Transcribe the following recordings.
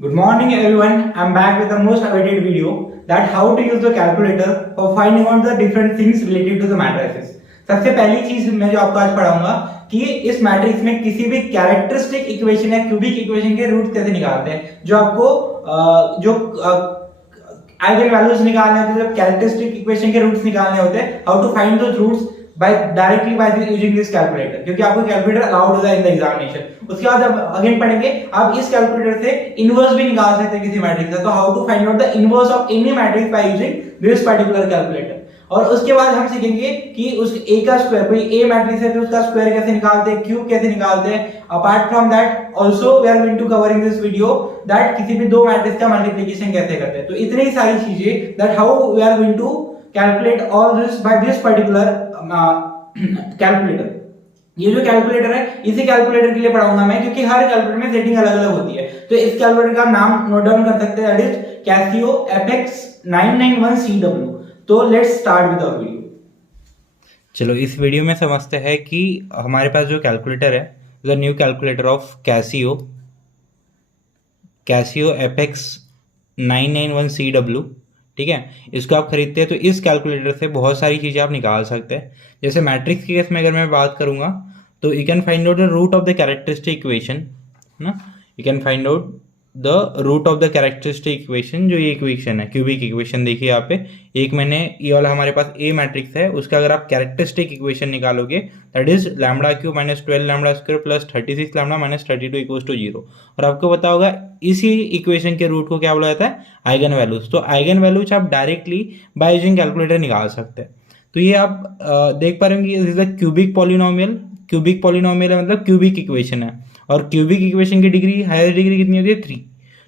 Good morning everyone. I'm back with the most awaited video that how to use the calculator for finding out the different things related to the matrices. सबसे पहली चीज मैं जो आपको आज पढ़ाऊंगा कि इस मैट्रिक्स में किसी भी कैरेक्टरिस्टिक इक्वेशन या क्यूबिक इक्वेशन के रूट कैसे निकालते हैं, जो आपको जो आइगन वैल्यूज निकालने होते हैं, जब कैरेक्टरिस्टिक इक्वेशन के रूट्स निकालने होते हैं, how to find those roots directly by using this calculator, क्योंकि आपको कैलकुलेटर अलाउड होता है इन द एग्जामिनेशन। उसके बाद जब अगेन पढ़ेंगे आप इस कैलकुलेटर से इनवर्स भी निकाल सकते हैं किसी मैट्रिक्स का, तो how to find out the inverse of any matrix by using this particular calculator. और उसके बाद हम सीखेंगे कि उस ए का स्क्वायर, कोई ए मैट्रिक्स है तो उसका स्क्वायर कैसे निकालते हैं, क्यूब कैसे निकालते हैं। Apart from that also we are going to cover in this video that किसी भी दो मैट्रिक्स का मल्टीप्लिकेशन कैसे करते हैं। तो इतनी सारी चीजें that how we are going to calculate all this by this particular calculator. ये जो कैलकुलेटर है इसी कैलकुलेटर के लिए पढ़ाऊंगा मैं, क्योंकि हर कैलकुलेटर में सेटिंग अलग अलग होती है। तो इस कैलकुलेटर का नाम नोट डाउन कर सकते हैं, that is Casio FX 991CW। तो let's start with our video. चलो इस वीडियो में समझते हैं कि हमारे पास जो कैलकुलेटर है, the new calculator of Casio FX 991CW, ठीक है। इसको आप खरीदते हैं तो इस कैलकुलेटर से बहुत सारी चीज़ें आप निकाल सकते हैं। जैसे मैट्रिक्स के केस में अगर मैं बात करूंगा तो you can find out the root of the characteristic equation ना, you can find out the root of the characteristic equation. जो ये इक्वेशन है क्यूबिक इक्वेशन, देखिए यहाँ पे एक मैंने ये वाला हमारे पास ए मैट्रिक्स है, उसका अगर आप कैरेक्टरिस्टिक इक्वेशन निकालोगे that is lambda cube minus 12 lambda square plus 36 lambda minus 32 equals to 0। और आपको पता होगा इसी इक्वेशन के रूट को क्या बोला जाता है, आइगन वैल्यूज। तो आइगन वैल्यूज आप डायरेक्टली बाय यूजिंग कैलकुलेटर निकाल सकते हैं। तो ये आप देख पा रहे होंगे this is cubic polynomial. Cubic polynomial है मतलब क्यूबिक इक्वेशन है, और क्यूबिक इक्वेशन की डिग्री हायर डिग्री कितनी होती है 3।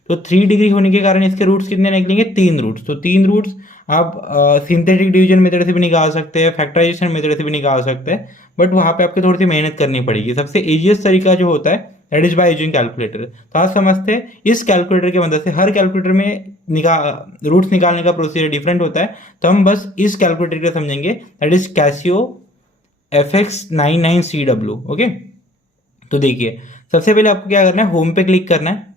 तो 3 डिग्री होने के कारण इसके रूट्स कितने निकलेंगे, 3 रूट्स। तो 3 रूट्स आप सिंथेटिक डिवीजन मेथड से भी निकाल सकते हैं, फैक्टराइजेशन मेथड से भी निकाल सकते हैं, बट वहाँ पे आपको थोड़ी सी मेहनत करनी पड़ेगी। सबसे इजीएस्ट तरीका जो होता है that is by using calculator. तो आज समझते हैं इस कैलकुलेटर की मदद से, हर कैलकुलेटर में रूट्स निकालने का प्रोसीजर डिफरेंट होता है, तो हम बस इस कैलकुलेटर को समझेंगे that is Casio FX 99CW। Okay, तो देखिए सबसे पहले आपको क्या करना है, होम पे क्लिक करना है।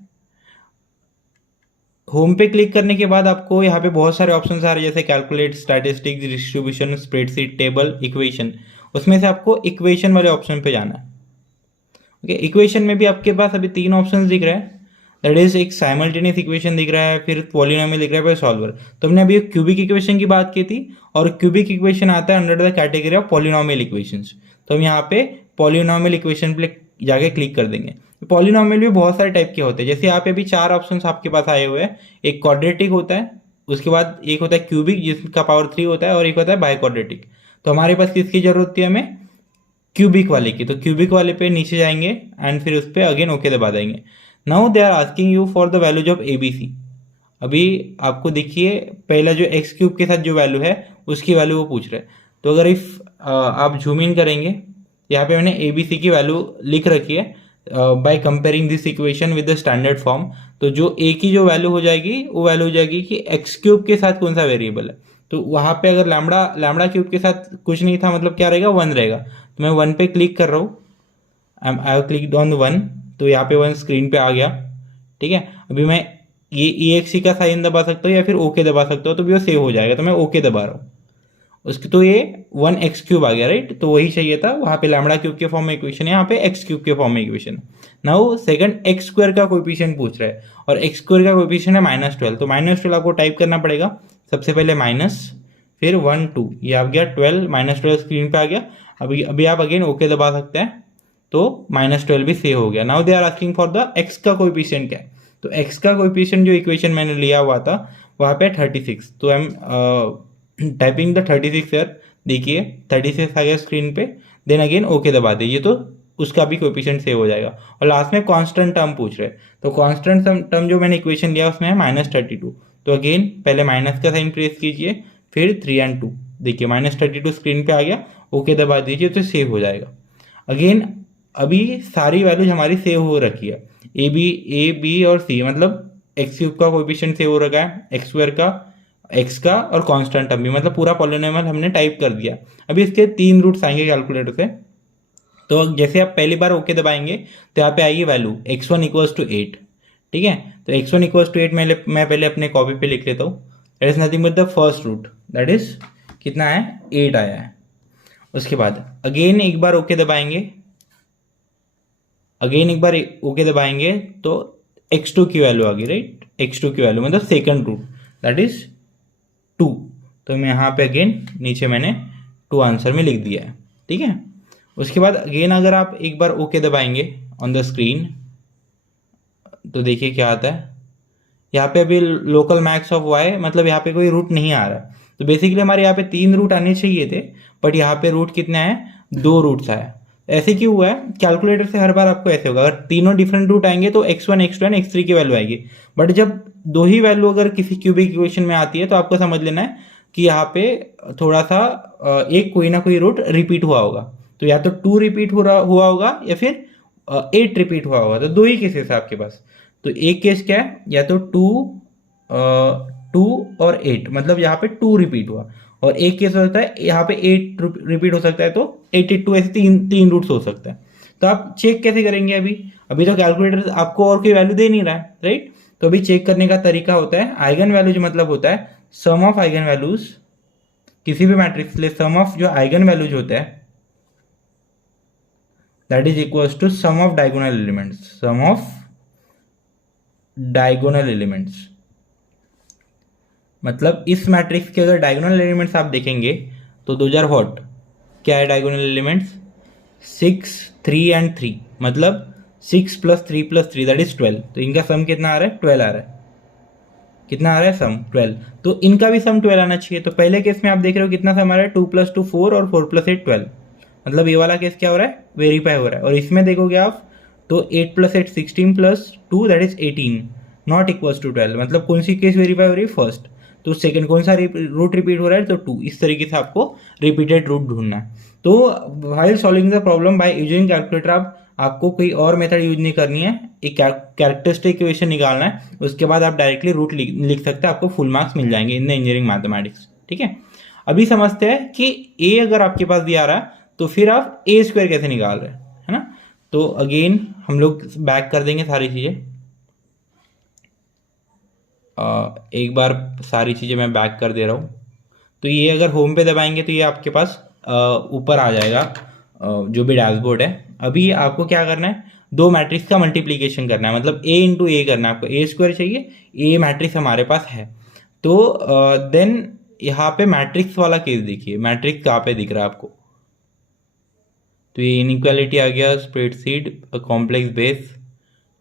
होम पे क्लिक करने के बाद आपको यहाँ पे बहुत सारे ऑप्शन आ रहे हैं, जैसे calculate, statistics, distribution, spreadsheet, table, equation. उसमें से आपको इक्वेशन वाले ऑप्शन पे जाना है। ओके, इक्वेशन में भी आपके पास अभी 3 ऑप्शन दिख रहे हैं, दैट इज एक साइमल्टेनियस इक्वेशन दिख रहा है, फिर पॉलिनोमियल दिख रहा है, फिर सॉल्वर। तो हमने अभी क्यूबिक इक्वेशन की बात की थी, और क्यूबिक इक्वेशन आता है under the category of polynomial equations. तो हम यहाँ पे पॉलिनोमियल इक्वेशन पे जाके क्लिक कर देंगे। पॉलिनोमियल भी बहुत सारे टाइप के होते हैं, जैसे यहाँ पे भी 4 ऑप्शन आपके पास आए हुए हैं। एक क्वाड्रेटिक होता है, उसके बाद एक होता है क्यूबिक जिसका पावर 3 होता है, और एक होता है बाई क्वाड्रेटिक। तो हमारे पास किसकी जरूरत थी, हमें क्यूबिक वाले की। तो क्यूबिक वाले पे नीचे जाएंगे एंड फिर उस पर अगेन ओके दबा देंगे। Now they are asking you for the values of ABC। अभी आपको देखिए पहला जो एक्स क्यूब के साथ जो वैल्यू है उसकी वैल्यू वो पूछ रहे हैं। तो अगर इफ आप जूम इन करेंगे, यहाँ पे मैंने ABC की वैल्यू लिख रखी है by comparing this equation with the standard form. तो जो ए की जो वैल्यू हो जाएगी वो वैल्यू हो जाएगी कि एक्स क्यूब के साथ कौन सा वेरिएबल है। तो वहाँ पे अगर लैम्बडा क्यूब के साथ कुछ नहीं था, मतलब क्या रहेगा, 1 रहेगा। तो मैं 1 पे क्लिक कर रहा हूँ, आई हैव क्लिक्ड ऑन 1, तो यहाँ पे 1 स्क्रीन पे आ गया। ठीक है, अभी मैं ये EXE का साइन दबा सकता हूँ या फिर ओके दबा सकता हूँ, तो भी वो सेव हो जाएगा। तो मैं ओके दबा रहा हूँ उसकी, तो ये 1x क्यूब आ गया, राइट। तो वही चाहिए था, वहाँ पे लैम्बडा क्यूब के फॉर्म में इक्वेशन है, यहाँ पे x क्यूब के फॉर्म में इक्वेशन है। नाउ सेकंड x स्क्वायर का कोएफिशिएंट पूछ रहा है, और x स्क्वायर का कोएफिशिएंट है -12। तो -12 आपको टाइप करना पड़ेगा। सबसे पहले माइनस, फिर 1 2, ये आ गया 12, -12 स्क्रीन पे आ गया। अभी आप अगेन ओके दबा सकते हैं, तो -12 भी सेव हो गया। Now they are asking for the x का कोएफिशिएंट क्या है। तो x का कोएफिशिएंट जो इक्वेशन मैंने लिया हुआ था वहाँ पे 36। तो I am typing the 36 here. देखिए 36 आ गया स्क्रीन पे, देन अगेन ओके दबा दीजिए, तो उसका भी कोएफिशिएंट सेव हो जाएगा। और लास्ट में कांस्टेंट टर्म पूछ रहे हैं, तो कांस्टेंट टर्म जो मैंने इक्वेशन लिया उसमें है -32। तो अगेन पहले माइनस का साइन प्रेस कीजिए, फिर 3 और 2, देखिए -32 स्क्रीन पे आ गया, ओके दबा दीजिए तो सेव हो जाएगा। अगेन अभी सारी वैल्यूज हमारी सेव हो रखी है, ए बी और सी, मतलब एक्स क्यूब का कोएफिशिएंट सेव हो रखा है, एक्स स्क्वायर का, एक्स का, और कांस्टेंट टर्म भी, मतलब पूरा पॉलिनोमियल हमने टाइप कर दिया। अभी इसके 3 रूट्स आएंगे कैलकुलेटर से। तो जैसे आप पहली बार ओके दबाएंगे तो यहाँ पे आएगी वैल्यू x1 = 8, ठीक है। तो x1 इक्वल्स टू 8 मैं पहले अपने कॉपी पे लिख लेता हूँ। That is nothing but the first root, that is कितना है 8 आया है। उसके बाद अगेन एक बार ओके दबाएंगे, तो x2 की वैल्यू आ गई, राइट। x2 की वैल्यू मतलब सेकंड रूट, दैट इज 2। तो मैं यहाँ पे अगेन नीचे मैंने 2 आंसर में लिख दिया है, ठीक है। उसके बाद अगेन अगर आप एक बार ओके दबाएंगे ऑन द स्क्रीन, तो देखिए क्या आता है। यहाँ पे अभी लोकल मैक्स ऑफ वाई, मतलब यहाँ पे कोई रूट नहीं आ रहा। तो बेसिकली हमारे यहाँ पे 3 रूट आने चाहिए थे, बट यहाँ पे रूट कितना है, 2 रूट्स आया। ऐसे क्यों हुआ है, कैलकुलेटर से हर बार आपको ऐसे होगा, अगर तीनों डिफरेंट रूट आएंगे तो x1 x2 एंड x3 की वैल्यू आएगी। बट जब दो ही वैल्यू अगर किसी क्यूबिक इक्वेशन में आती है तो आपको समझ लेना है कि यहाँ पे थोड़ा सा एक कोई ना कोई रूट रिपीट हुआ होगा। तो या तो 2 रिपीट हुआ होगा या फिर 8 रिपीट हुआ होगा। तो दो ही केसेस है आपके पास। तो एक केस क्या है, या तो 2 और 8, मतलब यहाँ पे 2 रिपीट हुआ, और एक केस हो सकता है यहाँ पे 8 रिपीट हो सकता है, तो 82 ऐसे तीन रूट्स हो सकता है। तो आप चेक कैसे करेंगे, अभी तो कैलकुलेटर आपको और कोई वैल्यू दे नहीं रहा है, राइट। तो अभी चेक करने का तरीका होता है, आइगन वैल्यूज मतलब होता है सम ऑफ आइगन वैल्यूज, किसी भी मैट्रिक्स के लिए सम ऑफ जो आइगन वैल्यूज होता है that is equals to sum of diagonal elements. मतलब इस मैट्रिक्स के अगर डायगोनल एलिमेंट्स आप देखेंगे तो 2000 व्हाट क्या है डायगोनल एलिमेंट्स, 6 3 एंड 3, मतलब 6 + 3 + 3 दैट इज 12। तो इनका सम कितना आ रहा है, 12 आ रहा है। कितना आ रहा है सम, 12। तो इनका भी सम 12 आना चाहिए। तो पहले केस में आप देख रहे हो कितना सम आ रहा है, 2 + 2 4 और 4 + 8 12। मतलब ये वाला केस क्या हो रहा है, वेरीफाई हो रहा है। और इसमें देखोगे आप तो 8 + 8 16 + 2 that is 18 not equals to 12। मतलब कौन सी केस वेरीफाई हो रही है, फर्स्ट। तो सेकंड कौन सा रूट रिपीट हो रहा है, तो 2। इस तरीके से आपको रिपीटेड रूट ढूंढना है। तो while solving the problem by using calculator आपको कोई और मेथड यूज नहीं करनी है, एक कैरेक्टरिस्टिक इक्वेशन निकालना है, उसके बाद आप डायरेक्टली रूट लिख सकते हैं, आपको फुल मार्क्स मिल जाएंगे इन द इंजीनियरिंग मैथमेटिक्स, ठीक है। अभी समझते हैं कि ए अगर आपके पास दिया रहा है तो फिर आप a² कैसे निकाल रहे हैं, है ना। तो अगेन हम लोग बैक कर देंगे सारी चीज़ें। एक बार सारी चीज़ें मैं बैक कर दे रहा हूँ। तो ये अगर होम पे दबाएंगे तो ये आपके पास ऊपर आ जाएगा जो भी डैशबोर्ड है। अभी आपको क्या करना है, दो मैट्रिक्स का मल्टीप्लीकेशन करना है, मतलब a × a करना है आपको। a² चाहिए, a मैट्रिक्स हमारे पास है। तो देन यहाँ पे मैट्रिक्स वाला केस देखिए, मैट्रिक्स कहाँ पे दिख रहा है आपको, तो ये इनइक्वालिटी आ गया, स्प्रेडशीट, कॉम्प्लेक्स बेस,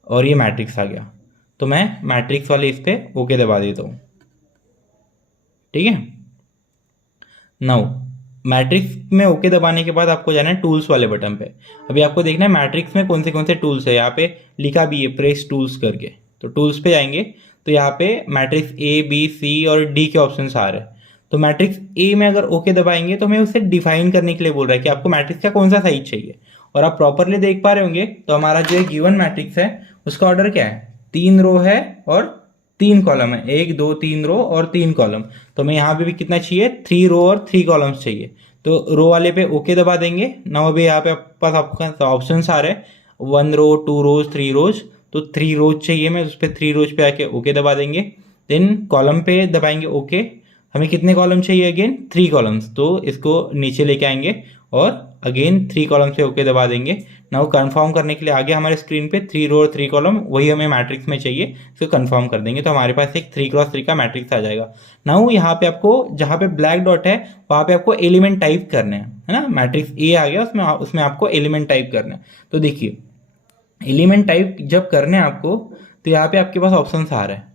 और ये मैट्रिक्स आ गया। तो मैं मैट्रिक्स वाले इस पे ओके दबा देता हूँ, ठीक है। नाउ मैट्रिक्स में ओके दबाने के बाद आपको जाना है टूल्स वाले बटन पे। अभी आपको देखना है मैट्रिक्स में कौन से टूल्स है, यहाँ पे लिखा भी है प्रेस टूल्स करके। तो टूल्स पे जाएंगे तो यहाँ पे मैट्रिक्स A B C और D के ऑप्शन आ रहे हैं। तो मैट्रिक्स A में अगर ओके दबाएंगे तो हमें उसे डिफाइन करने के लिए बोल रहा है कि आपको मैट्रिक्स का कौन सा साइज चाहिए। और आप प्रॉपरली देख पा रहे होंगे तो हमारा जो गिवन मैट्रिक्स है उसका ऑर्डर क्या है, 3 रो है और 3 कॉलम है, 1 2 3 रो और 3 कॉलम। तो हमें यहाँ पे भी कितना चाहिए, 3 रो और 3 कॉलम्स चाहिए। तो रो वाले पे ओके दबा देंगे। नाउ अभी यहाँ पे पास आपका ऑप्शन आ रहे हैं 1 रो 2 रोज 3 रोज। तो 3 रोज चाहिए, मैं उस पर 3 रोज पे आके ओके दबा देंगे। देन कॉलम पे दबाएंगे ओके। हमें कितने कॉलम चाहिए, अगेन 3 कॉलम्स। तो इसको नीचे लेके आएंगे और अगेन 3 कॉलम से ओके दबा देंगे। नाउ कंफर्म करने के लिए आगे हमारे स्क्रीन पे 3 रो और 3 कॉलम वही हमें मैट्रिक्स में चाहिए, इसको कंफर्म कर देंगे तो हमारे पास एक 3x3 का मैट्रिक्स आ जाएगा। नाउ यहाँ पे आपको जहाँ पे ब्लैक डॉट है वहाँ पे आपको एलिमेंट टाइप करने हैं, है ना। मैट्रिक्स ए आ गया, उसमें आपको एलिमेंट टाइप करना है। तो देखिए एलिमेंट टाइप जब करने हैं आपको तो यहाँ पे आपके पास ऑप्शन आ रहा है,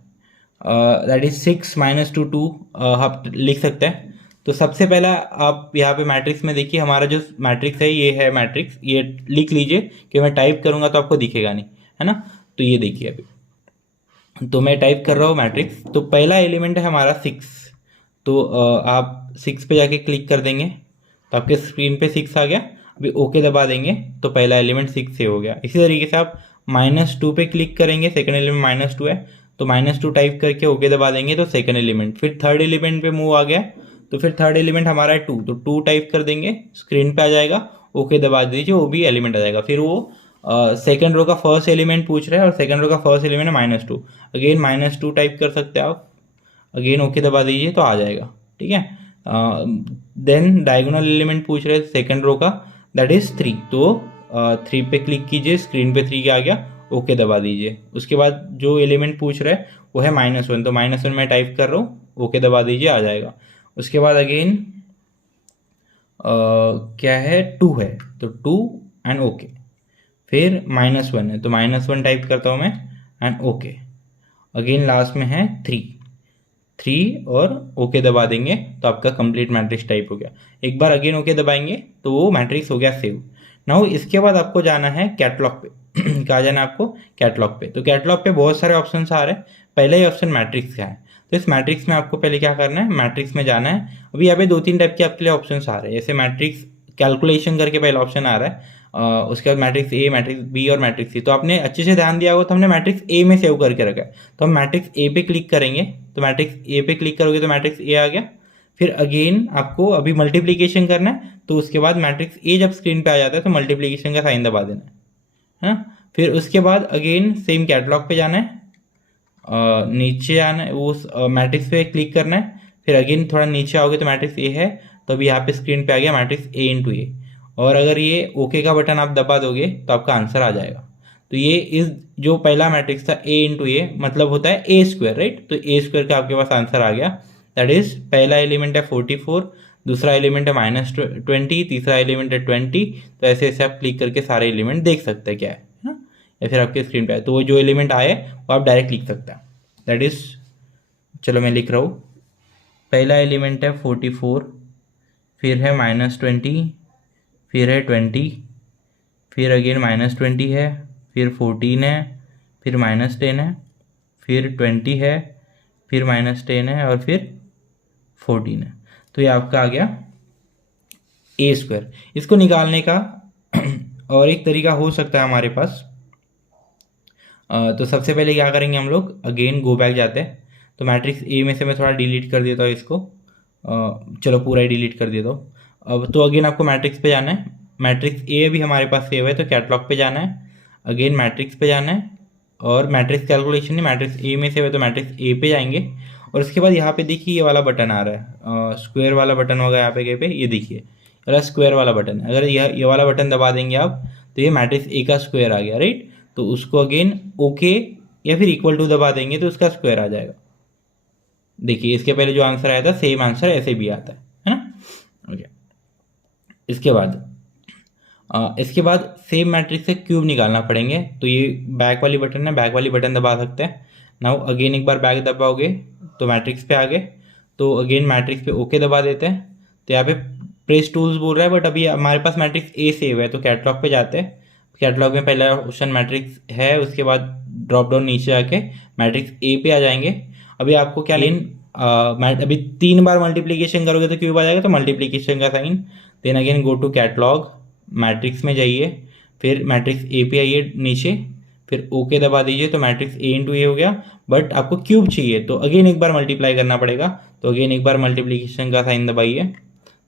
दैट इज 6 -2 2 आप लिख सकते हैं। तो सबसे पहला आप यहाँ पे मैट्रिक्स में देखिए, हमारा जो मैट्रिक्स है ये है मैट्रिक्स, ये लिख लीजिए कि मैं टाइप करूँगा तो आपको दिखेगा नहीं, है ना। तो ये देखिए अभी तो मैं टाइप कर रहा हूँ मैट्रिक्स। तो पहला एलिमेंट है हमारा 6। तो आप 6 पे जाके क्लिक कर देंगे तो आपके स्क्रीन पे 6 आ गया। अभी ओके दबा देंगे तो पहला एलिमेंट 6 से हो गया। इसी तरीके से आप -2 पे क्लिक करेंगे, सेकंड एलिमेंट -2 है तो -2 टाइप करके ओके दबा देंगे तो सेकंड एलिमेंट। फिर थर्ड एलिमेंट पे मूव आ गया तो फिर थर्ड एलिमेंट हमारा है 2, तो 2 टाइप कर देंगे, स्क्रीन पे आ जाएगा, ओके दबा दीजिए, वो भी एलिमेंट आ जाएगा। फिर वो सेकेंड रो का फर्स्ट एलिमेंट पूछ रहा है और सेकेंड रो का फर्स्ट एलिमेंट है -2। अगेन -2 टाइप कर सकते हैं आप, अगेन ओके दबा दीजिए तो आ जाएगा, ठीक है। देन डायगोनल एलिमेंट पूछ रहे हैं सेकेंड रो का, दैट इज 3, तो 3 पे क्लिक कीजिए, स्क्रीन पे 3 आ गया, ओके दबा दीजिए। उसके बाद जो एलिमेंट पूछ रहे हैं वो है -1, तो -1 मैं टाइप कर रहा हूँ, ओके दबा दीजिए, आ जाएगा। उसके बाद अगेन क्या है, 2 है, तो 2 एंड ओके। फिर -1 है तो -1 टाइप करता हूँ मैं एंड ओके। अगेन लास्ट में है 3 और ओके दबा देंगे तो आपका कंप्लीट मैट्रिक्स टाइप हो गया। एक बार अगेन ओके दबाएंगे तो वो मैट्रिक्स हो गया सेव। नाउ इसके बाद आपको जाना है कैटलॉग पे। कहाँ जाना है आपको, कैटलॉग पे। तो कैटलॉग पे बहुत सारे ऑप्शन आ रहे हैं, पहले ही ऑप्शन मैट्रिक्स का है, तो इस मैट्रिक्स में आपको पहले क्या करना है, मैट्रिक्स में जाना है। अभी यहाँ पे 2-3 टाइप के आपके लिए ऑप्शन आ रहे हैं, जैसे मैट्रिक्स कैलकुलेशन करके पहला ऑप्शन आ रहा है, उसके बाद मैट्रिक्स ए, मैट्रिक्स बी और मैट्रिक्स सी। तो आपने अच्छे से ध्यान दिया होगा तो हमने मैट्रिक्स ए में सेव करके रखा है, तो हम मैट्रिक्स ए पे क्लिक करेंगे, तो मैट्रिक्स ए पे क्लिक करोगे तो मैट्रिक्स ए आ गया। फिर अगेन आपको अभी मल्टीप्लीकेशन करना है, तो उसके बाद मैट्रिक्स ए जब स्क्रीन पे आ जाता है तो मल्टीप्लीकेशन का साइन दबा देना है ना। फिर उसके बाद अगेन सेम कैटलॉग पे जाना है, नीचे आना है, वो मैट्रिक्स पे क्लिक करना है। फिर अगेन थोड़ा नीचे आओगे तो मैट्रिक्स ए है, तो अभी यहाँ पे स्क्रीन पे आ गया मैट्रिक्स ए इंटू ए, और अगर ये ओके का बटन आप दबा दोगे तो आपका आंसर आ जाएगा। तो ये इस जो पहला मैट्रिक्स था ए इंटू ए मतलब होता है ए स्क्वायर, राइट। तो ए स्क्वायर का आपके पास आंसर आ गया, दैट इज पहला एलिमेंट है 44, दूसरा एलिमेंट है -20, तीसरा एलिमेंट है 20। तो ऐसे ऐसे आप क्लिक करके सारे एलिमेंट देख सकते हैं क्या है ना, या फिर आपके स्क्रीन पे है तो वो जो एलिमेंट आए वो आप डायरेक्ट लिख सकते हैं, दैट इज। चलो मैं लिख रहा हूँ, पहला एलिमेंट है 44, फिर है -20, फिर है 20, फिर अगेन -20 है, फिर 14 है, फिर -10 है, फिर 20 है, फिर -10 है और फिर 14 है। तो ये आपका आ गया ए स्क्वायर। इसको निकालने का और एक तरीका हो सकता है हमारे पास। तो सबसे पहले क्या करेंगे हम लोग, अगेन गो बैक जाते हैं, तो मैट्रिक्स ए में से मैं थोड़ा डिलीट कर देता हूँ इसको, चलो पूरा ही डिलीट कर देता हूँ। अब तो अगेन आपको मैट्रिक्स पे जाना है, मैट्रिक्स ए भी हमारे पास सेव है तो कैटलॉग पे जाना है, अगेन मैट्रिक्स पे जाना है, और मैट्रिक्स कैलकुलेशन नहीं, मैट्रिक्स ए में सेव है तो मैट्रिक्स ए पे जाएंगे। और उसके बाद यहाँ पे देखिए ये वाला बटन आ रहा है, स्क्वायर वाला बटन होगा यहाँ पे कहीं पे, ये देखिए वाला स्क्वायर वाला बटन है। अगर ये वाला बटन दबा देंगे आप तो ये मैट्रिक्स ए का स्क्वायर आ गया, राइट। तो उसको अगेन ओके या फिर इक्वल टू दबा देंगे तो उसका स्क्वायर आ जाएगा। देखिए इसके पहले जो आंसर आया था सेम आंसर ऐसे भी आता है ना। ओके, इसके बाद सेम मैट्रिक्स से क्यूब निकालना पड़ेंगे, तो ये बैक वाली बटन है, बैक वाली बटन दबा सकते हैं। नाउ अगेन एक बार बैक दबाओगे तो मैट्रिक्स पे आ गए, तो अगेन मैट्रिक्स पे ओके दबा देते हैं। तो यहाँ पे प्रेस टूल्स बोल रहा है, बट अभी हमारे पास मैट्रिक्स ए सेव है तो कैटलॉग पे जाते हैं। कैटलॉग में पहला ऑप्शन मैट्रिक्स है, उसके बाद ड्रॉप डाउन नीचे आके मैट्रिक्स ए पे आ जाएंगे। अभी आपको क्या अभी 3 बार मल्टीप्लीकेशन करोगे तो क्यूब आ जाएगा, तो मल्टीप्लीकेशन का sign. Then again go to catalog, matrix में जाइए, फिर मैट्रिक्स ए पे आइए नीचे, फिर ओके दबा दीजिए तो मैट्रिक्स ए इंटू ए हो गया। बट आपको क्यूब चाहिए तो अगेन एक बार मल्टीप्लाई करना पड़ेगा, तो अगेन एक बार मल्टीप्लीकेशन का साइन दबाइए,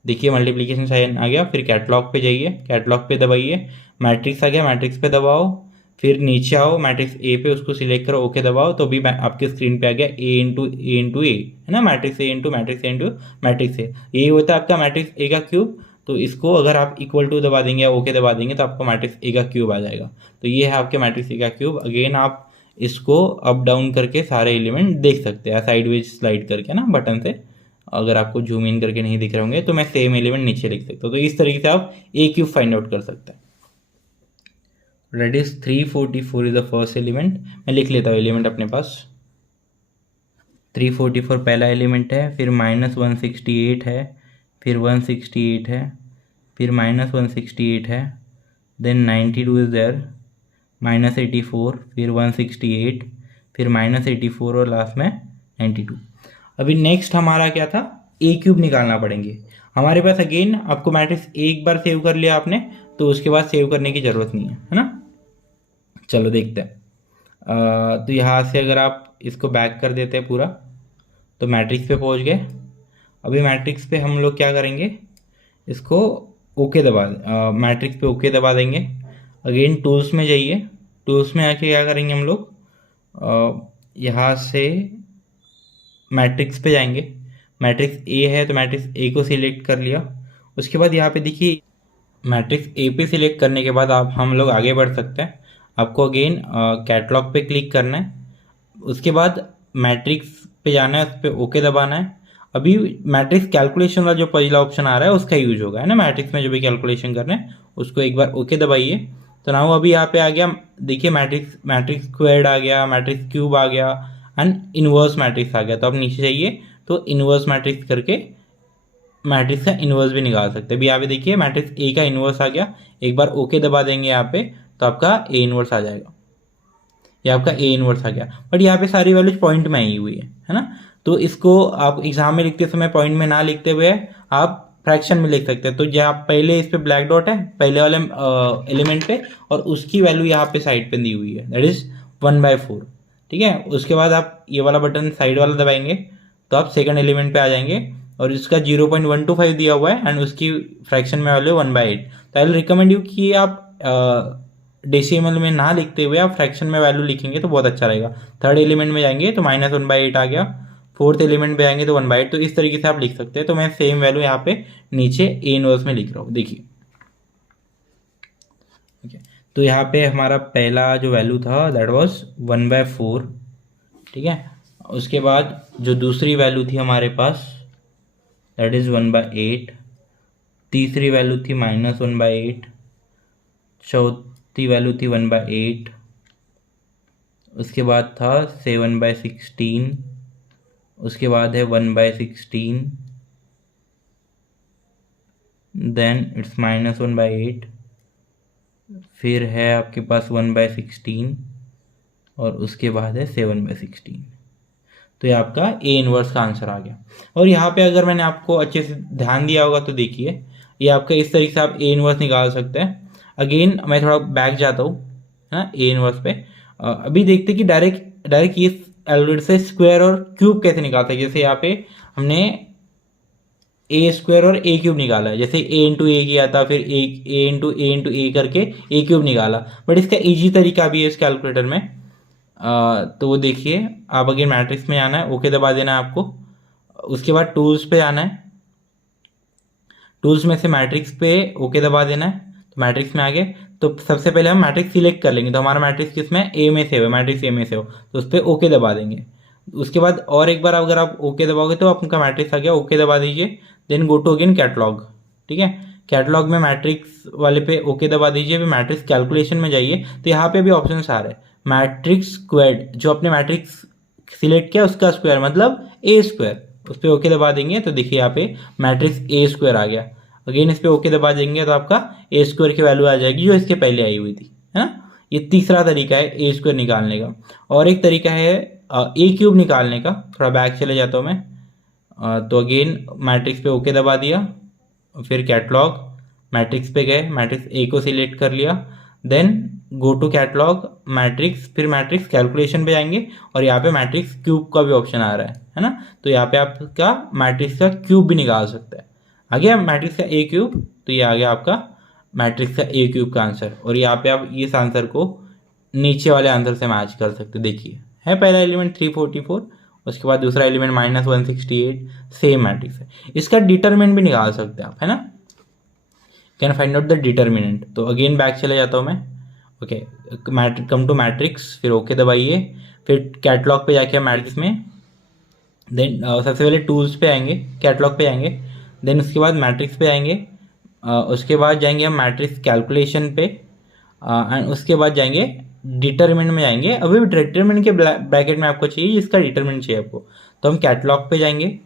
देखिए मल्टीप्लीकेशन साइन आ गया। फिर कैटलॉग पे जाइए, कैटलॉग पे दबाइए, मैट्रिक्स आ गया, मैट्रिक्स पे दबाओ, फिर नीचे आओ मैट्रिक्स ए पे, उसको सिलेक्ट करो, ओके दबाओ, तो अभी आपके स्क्रीन पे आ गया ए इंटू ए है ना, matrix A into matrix A. यही होता है आपका मैट्रिक्स ए का क्यूब। तो इसको अगर आप इक्वल टू दबा देंगे या ओके दबा देंगे तो आपको मैट्रिक्स ए का क्यूब आ जाएगा। तो ये है आपके मैट्रिक्स ए का क्यूब। अगेन आप इसको अप डाउन करके सारे एलिमेंट देख सकते हैं, साइडवेज स्लाइड करके ना बटन से। अगर आपको जूम इन करके नहीं दिख रहे होंगे तो मैं सेम एलिमेंट नीचे लिख सकता हूँ। तो इस तरीके से आप ए क्यूब फाइंड आउट कर सकते हैं। Radius 344 is the first element. मैं लिख लेता हूँ एलिमेंट अपने पास। 344 पहला एलिमेंट है, फिर -168 है, फिर 168 है, फिर -168 है, देन 92 इज देयर, -84, फिर 168, फिर -84 और लास्ट में 92। अभी नेक्स्ट हमारा क्या था, ए क्यूब निकालना पड़ेंगे हमारे पास। अगेन आपको मैट्रिक्स एक बार सेव कर लिया आपने तो उसके बाद सेव करने की ज़रूरत नहीं है ना। चलो देखते हैं। तो यहाँ से अगर आप इसको बैक कर देते हैं पूरा तो मैट्रिक्स पे पहुँच गए। अभी मैट्रिक्स पे हम लोग क्या करेंगे, इसको ओके दबा मैट्रिक्स पे ओके दबा देंगे। अगेन टूल्स में जाइए, टूल्स में आके क्या करेंगे हम लोग, यहाँ से मैट्रिक्स पे जाएंगे, मैट्रिक्स ए है तो मैट्रिक्स ए को सिलेक्ट कर लिया। उसके बाद यहाँ पे देखिए मैट्रिक्स ए पे सिलेक्ट करने के बाद आप हम लोग आगे बढ़ सकते हैं। आपको अगेन कैटलॉग पे क्लिक करना है, उसके बाद मैट्रिक्स पे जाना है, उस पर ओके दबाना है। अभी मैट्रिक्स कैलकुलेशन वाला जो पहला ऑप्शन आ रहा है उसका यूज होगा, है ना, मैट्रिक्स में जो भी कैलकुलेशन करना है उसको एक बार ओके दबाइए। तो ना वो अभी यहाँ पे आ गया, देखिए मैट्रिक्स मैट्रिक्स स्क्वायर्ड आ गया, मैट्रिक्स क्यूब आ गया एंड इनवर्स मैट्रिक्स आ गया। तो आप नीचे जाइए तो इनवर्स मैट्रिक्स करके मैट्रिक्स का इनवर्स भी निकाल सकते हैं। अभी यहाँ पे देखिए मैट्रिक्स ए का इनवर्स आ गया, एक बार ओके दबा देंगे यहाँ पे तो आपका ए इनवर्स आ जाएगा, ये आपका ए इनवर्स आ गया। बट यहाँ पे सारी वैल्यूज पॉइंट में आई हुई है ना। तो इसको आप एग्जाम में लिखते समय पॉइंट में ना लिखते हुए आप फ्रैक्शन में लिख सकते हैं। तो जहाँ पहले इस पे ब्लैक डॉट है पहले वाले एलिमेंट पे, और उसकी वैल्यू यहाँ पे साइड पे दी हुई है, दैट इज 1/4। ठीक है, उसके बाद आप ये वाला बटन साइड वाला दबाएंगे तो आप सेकंड एलिमेंट पे आ जाएंगे, और इसका 0.125 दिया हुआ है एंड उसकी फ्रैक्शन में वैल्यू 1/8। तो आई विल रिकमेंड यू कि आप डेसिमल में ना लिखते हुए आप फ्रैक्शन में वैल्यू लिखेंगे तो बहुत अच्छा रहेगा। थर्ड एलिमेंट में जाएंगे तो -1/8 आ गया, फोर्थ एलिमेंट पे आएंगे तो 1/8। तो इस तरीके से आप लिख सकते हैं। तो मैं सेम वैल्यू यहाँ पे नीचे ए इनवर्स में लिख रहा हूँ, देखिए। तो यहाँ पे हमारा पहला जो वैल्यू था दैट वाज 1/4। ठीक है, उसके बाद जो दूसरी वैल्यू थी हमारे पास दैट इज 1/8, तीसरी वैल्यू थी -1/8, चौथी वैल्यू थी 1/8, उसके बाद था 7/16, उसके बाद है 1/16, देन इट्स -1/8, फिर है आपके पास 1/16 और उसके बाद है 7/16। तो ये आपका ए इनवर्स का आंसर आ गया। और यहाँ पे अगर मैंने आपको अच्छे से ध्यान दिया होगा तो देखिए ये आपका इस तरीके से आप ए इनवर्स निकाल सकते हैं। अगेन मैं थोड़ा बैक जाता हूँ, है ना, ए इनवर्स पे। अभी देखते कि डायरेक्ट ये एल्गोरिथम से स्क्वायर और क्यूब कैसे निकालते हैं। जैसे यहाँ पे हमने ए स्क्वायर और ए क्यूब निकाला है, जैसे ए इंटू ए किया था, फिर ए इंटू ए करके ए क्यूब निकाला। बट इसका इजी तरीका भी है इस कैलकुलेटर में। तो वो देखिए, आप अगेन मैट्रिक्स में आना है, ओके दबा देना है आपको। उसके बाद टूल्स पे आना है, टूल्स में से मैट्रिक्स पे ओके दबा देना है। तो मैट्रिक्स में आ गए तो सबसे पहले हम मैट्रिक्स सिलेक्ट कर लेंगे। तो हमारा मैट्रिक्स किस में, ए में से हो, मैट्रिक्स ए में से हो, तो उस पर ओके दबा देंगे। उसके बाद और एक बार अगर आप ओके दबाओगे तो आपका मैट्रिक्स आ गया, ओके दबा दीजिए। Then go to again catalog. ठीक है, कैटलॉग में मैट्रिक्स वाले पे ओके दबा दीजिए, फिर मैट्रिक्स कैलकुलेशन में जाइए। तो यहाँ पे भी ऑप्शन आ रहे हैं, मैट्रिक्स स्क्वायर्ड, जो अपने मैट्रिक्स सिलेक्ट किया उसका स्क्वायर मतलब ए स्क्वायर, उस पर ओके दबा देंगे तो देखिए यहाँ पे मैट्रिक्स ए स्क्वायर आ गया। अगेन इस पर ओके दबा देंगे तो आपका ए स्क्वायर की वैल्यू आ जाएगी जो इसके पहले आई हुई थी, है ना। ये तीसरा तरीका है ए स्क्वायर निकालने का। और एक तरीका है ए क्यूब निकालने का। थोड़ा बैक चले जाता हूँ मैं। तो अगेन मैट्रिक्स पे ओके दबा दिया, फिर कैटलॉग, मैट्रिक्स पे गए, मैट्रिक्स ए को सिलेक्ट कर लिया, then go to catalog matrix, फिर मैट्रिक्स कैलकुलेशन पे जाएंगे और यहाँ पे मैट्रिक्स क्यूब का भी ऑप्शन आ रहा है ना। तो यहाँ पे आपका मैट्रिक्स का क्यूब भी निकाल सकते हैं। आ गया मैट्रिक्स का ए क्यूब, तो ये आ गया आपका मैट्रिक्स का ए क्यूब का आंसर। और यहाँ पे आप इस आंसर को नीचे वाले आंसर से मैच कर सकते, देखिए है पहला एलिमेंट 344, उसके बाद दूसरा एलिमेंट -168, सेम मैट्रिक्स है। इसका डिटरमिनेंट भी निकाल सकते हैं आप, है ना, can find out the determinant. तो अगेन बैक चले जाता हूँ मैं। ओके, कम टू मैट्रिक्स, फिर ओके दबाइए, फिर कैटलॉग पे जाके मैट्रिक्स में, देन सबसे पहले टूल्स पे आएंगे, कैटलॉग पे आएंगे, देन उसके बाद मैट्रिक्स पे आएंगे, उसके बाद जाएंगे हम मैट्रिक्स कैलकुलेशन पे, एंड उसके बाद जाएंगे डिटरमिनेंट में जाएंगे। अभी डिटरमिनेंट के ब्रैकेट में आपको चाहिए, जिसका डिटरमिनेंट चाहिए आपको, तो हम कैटलॉग पे जाएंगे।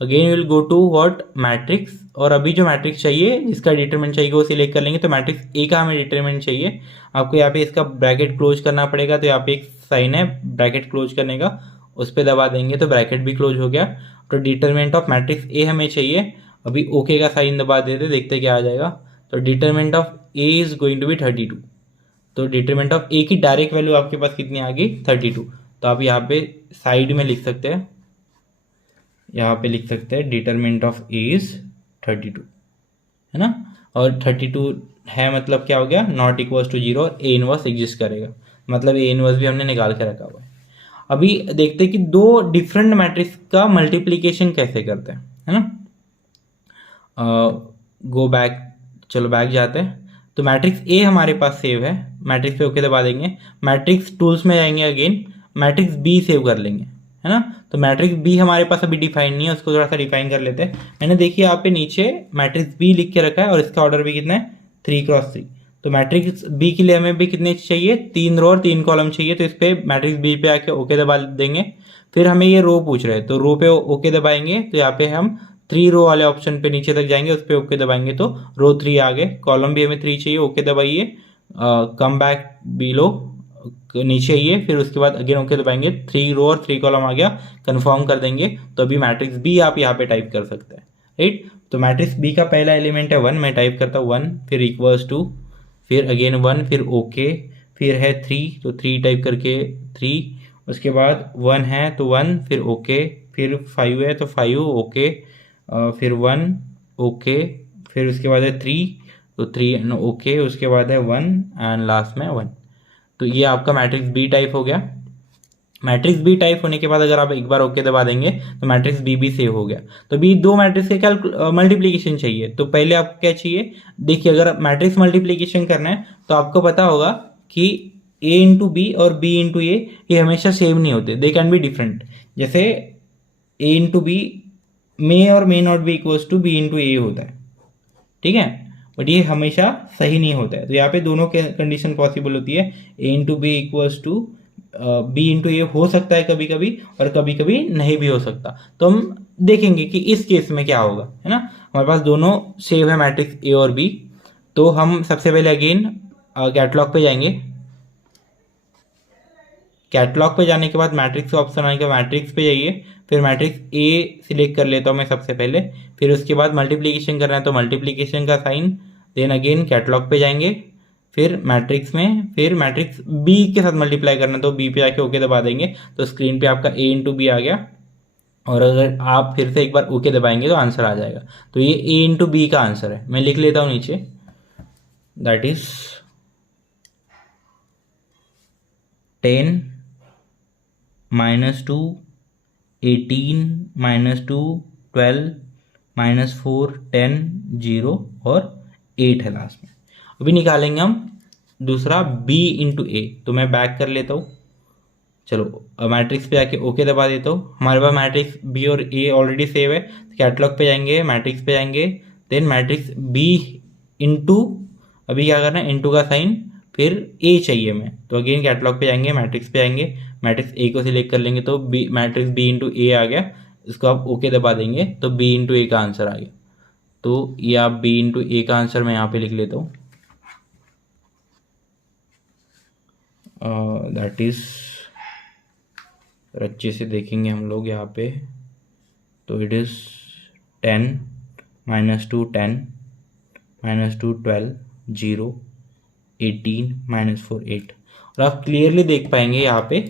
Again will go to what matrix, और अभी जो मैट्रिक्स चाहिए जिसका डिटरमिनेंट चाहिए वो सिलेक्ट कर लेंगे। तो मैट्रिक्स ए का हमें डिटरमिनेंट चाहिए, आपको यहाँ पे इसका ब्रैकेट क्लोज करना पड़ेगा। तो यहाँ पे एक साइन है ब्रैकेट क्लोज करने का, उस पर दबा देंगे तो ब्रैकेट भी क्लोज हो गया। तो डिटरमिनेंट ऑफ मैट्रिक्स ए हमें चाहिए, अभी ओके का साइन दबा देते, देखते क्या आ जाएगा। तो determinant of A is going to be 32। तो डिटरमिनेंट ऑफ ए की डायरेक्ट वैल्यू आपके पास कितनी आ गई, 32। तो आप यहाँ पे साइड में लिख सकते हैं, यहाँ पे लिख सकते हैं डिटरमिनेंट ऑफ ए इज 32, है ना। और 32 है मतलब क्या हो गया, नॉट इक्वल्स टू 0 और ए इनवर्स एग्जिस्ट करेगा, मतलब ए इनवर्स भी हमने निकाल के रखा हुआ है। अभी देखते हैं कि दो डिफरेंट मैट्रिक्स का मल्टीप्लीकेशन कैसे करते हैं, है ना। गो बैक, चलो बैक जाते हैं। तो मैट्रिक्स ए हमारे पास सेव है, मैट्रिक्स पे ओके दबा देंगे, मैट्रिक्स टूल्स में जाएंगे, अगेन मैट्रिक्स बी सेव कर लेंगे, है ना। तो मैट्रिक्स बी हमारे पास अभी डिफाइन नहीं है, उसको थोड़ा सा डिफाइन कर लेते हैं। मैंने देखिए यहाँ पे नीचे मैट्रिक्स बी लिख के रखा है और इसका ऑर्डर भी कितना है, 3x3। तो मैट्रिक्स बी के लिए हमें भी कितने चाहिए, 3 रो और 3 कॉलम चाहिए। तो इस पे मैट्रिक्स बी पे आके ओके दबा देंगे। फिर हमें ये रो पूछ रहे हैं, तो रो पे ओके दबाएंगे, तो यहाँ पे हम 3 रो वाले ऑप्शन पे नीचे तक जाएंगे, उस पर ओके दबाएंगे तो रो 3 आ गए। कॉलम भी हमें 3 चाहिए, ओके दबाइए, कम बैक बिलो नीचे आइए, फिर उसके बाद अगेन ओके दबाएंगे, 3 रो और 3 कॉलम आ गया, कंफर्म कर देंगे। तो अभी मैट्रिक्स बी आप यहाँ पे टाइप कर सकते हैं, राइट। तो मैट्रिक्स बी का पहला एलिमेंट है 1, मैं टाइप करता हूँ 1, फिर इक्वल्स टू, फिर अगेन 1, फिर ओके, फिर है 3, तो 3 टाइप करके 3, उसके बाद 1 है तो 1, फिर ओके, फिर 5 है तो 5 ओके, फिर 1 ओके, फिर उसके बाद है 3, तो 3 ओके, उसके बाद है 1 एंड लास्ट में 1। तो ये आपका मैट्रिक्स बी टाइप हो गया। मैट्रिक्स बी टाइप होने के बाद अगर आप एक बार ओके दबा देंगे तो मैट्रिक्स बी भी सेव हो गया। तो अभी दो मैट्रिक्स के मल्टीप्लीकेशन चाहिए, तो पहले आपको क्या चाहिए, देखिए अगर मैट्रिक्स मल्टीप्लीकेशन करना है तो आपको पता होगा कि ए इंटू बी और बी इंटू ए ये हमेशा सेम नहीं होते, दे कैन बी डिफरेंट। जैसे ए इंटू बी मे और may not be equals to B into A होता है, ठीक है, बट ये हमेशा सही नहीं होता है। तो यहाँ पे दोनों कंडीशन पॉसिबल होती है, A into B equals to B into A हो सकता है कभी कभी, और कभी कभी नहीं भी हो सकता। तो हम देखेंगे कि इस केस में क्या होगा, है ना। हमारे पास दोनों सेव है मैट्रिक्स ए और बी। तो हम सबसे पहले अगेन कैटलॉग पे जाएंगे। कैटलॉग पे जाने के बाद मैट्रिक्स का ऑप्शन आएगा, मैट्रिक्स पे जाइए, फिर मैट्रिक्स ए सिलेक्ट कर लेता हूँ मैं सबसे पहले, फिर उसके बाद मल्टीप्लीकेशन करना है तो मल्टीप्लीकेशन का साइन, देन अगेन कैटलॉग पे जाएंगे, फिर मैट्रिक्स में, फिर मैट्रिक्स बी के साथ मल्टीप्लाई करना है तो बी पे आके ओके दबा देंगे, तो स्क्रीन पे आपका ए इंटू बी आ गया। और अगर आप फिर से एक बार ओके दबाएंगे तो आंसर आ जाएगा। तो ये ए इंटू बी का आंसर है, मैं लिख लेता हूँ नीचे, दैट इज 10 -2 18 -2 12 -4 10 0 और 8 है लास्ट में। अभी निकालेंगे हम दूसरा b इंटू ए। तो मैं बैक कर लेता हूँ, चलो मैट्रिक्स पे जाके ओके दबा देता हूँ। हमारे पास मैट्रिक्स बी और ए ऑलरेडी सेव है, कैटलॉग पे जाएंगे, मैट्रिक्स पे जाएंगे, देन मैट्रिक्स बी इंटू, अभी क्या करना है, इंटू का साइन, फिर ए चाहिए मैं, तो अगेन कैटलॉग पे जाएंगे, मैट्रिक्स पे जाएंगे, मैट्रिक्स ए को सिलेक्ट कर लेंगे, तो बी मैट्रिक्स बी इंटू ए आ गया, इसको आप ओके दबा देंगे तो बी इंटू ए का आंसर आ गया। तो ये आप बी इंटू ए का आंसर मैं यहाँ पे लिख लेता हूँ, दैट इज, अच्छे से देखेंगे हम लोग यहाँ पे, तो इट इज़ 10 -2 10 -2 12 0 18 -4 8। और आप क्लियरली देख पाएंगे यहाँ पे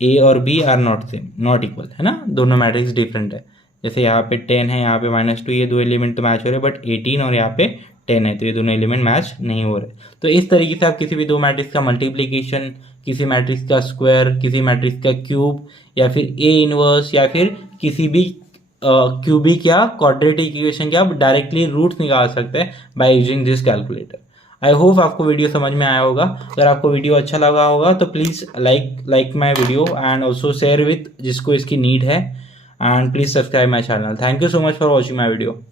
ए और B are not same, not equal, है ना, दोनों मैट्रिक्स डिफरेंट है। जैसे यहाँ पे 10 है, यहाँ पे -2, ये दो एलिमेंट तो मैच हो रहे हैं, बट 18 और यहाँ पे 10 है, तो ये दोनों एलिमेंट मैच नहीं हो रहे। तो इस तरीके से आप किसी भी दो मैट्रिक्स का मल्टीप्लीकेशन, किसी मैट्रिक्स का स्क्वायर, किसी मैट्रिक्स का क्यूब, या फिर ए इनवर्स, या फिर किसी भी क्यूबिक या क्वाड्रेटिक इक्वेशन के आप डायरेक्टली रूट्स निकाल सकते हैं bye using this calculator. I hope आपको वीडियो समझ में आया होगा। अगर आपको वीडियो अच्छा लगा होगा तो please like my video and also share with जिसको इसकी नीड है, and please subscribe my channel. Thank you so much for watching my video.